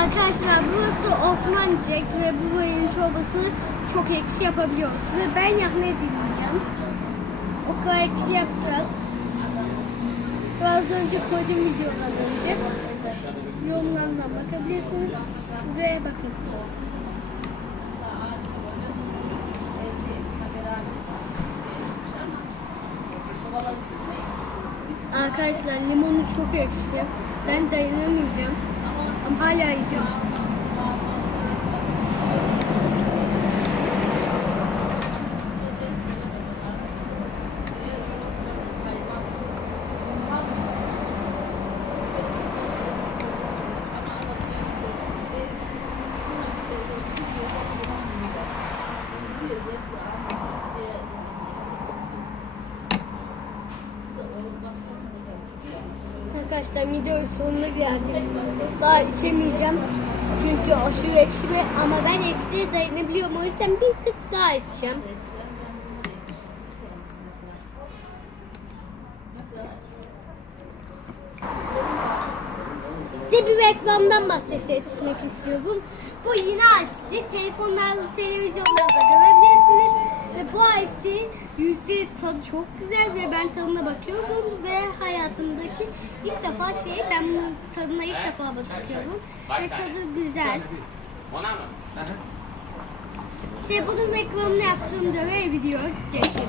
Arkadaşlar burası Osmancık ve bu bayın çorbası çok ekşi yapabiliyor. Ve ben yapmayı deneyeceğim. O kadar ekşi yapacağız. Biraz önce koydum videodan önce. Yorumlarından bakabilirsiniz. Ve bakın. Arkadaşlar limonu çok ekşi. Ben dayanamayacağım. Hala yiyeceğim. Arkadaşlar videonun sonuna geldik. Daha içemeyeceğim. Çünkü aşırı ekşi ama ben ekşiye dayanabiliyorum. O yüzden bir tık daha içeceğim. Bir reklamdan bahsetmek istiyorum. Bu yine açtı. Telefonlarla, televizyonlarda görebilirsiniz. Ve bu açtı yüzde tadı çok güzel ve ben tadına bakıyorum ve hayatımdaki ilk defa şey ben bunun tadına ilk defa bakıyorum ve tadı güzel. İşte bunun reklamını yaptığımda ve video geçelim.